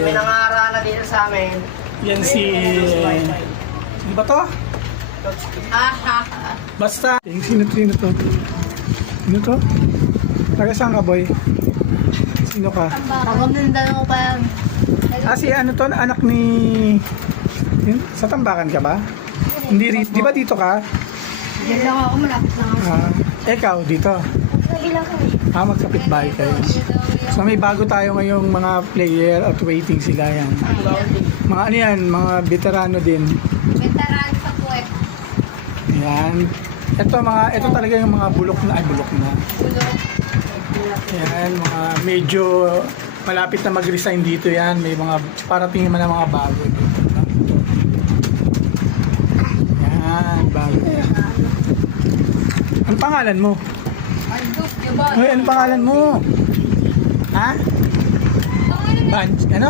May nangarana dito sa amin. Yan si... Ano ba to? Basta. Sino to? Sino to? Taga saan ka, boy? Sino ka? Mindanao pa yan. Si ano to? Anak ni... Sa Tambakan ka ba? Hindi, di ba dito ka? Diyan lang ako, malapit lang ako. Ikaw, dito. Kabilang ko Magkapit-bahay kayo. So may bago tayo ngayong mga player at waiting sila yan. Mga ano yan, mga veterano din. Veteran sa puwet. Yan. Ito talaga yung mga bulok na. Yan, mga medyo malapit na mag-resign dito yan. May mga parating naman ng mga bago dito. Yan, bago yan. Ano pangalan mo? Hoy, ano pangalan mo? Ha? Ano?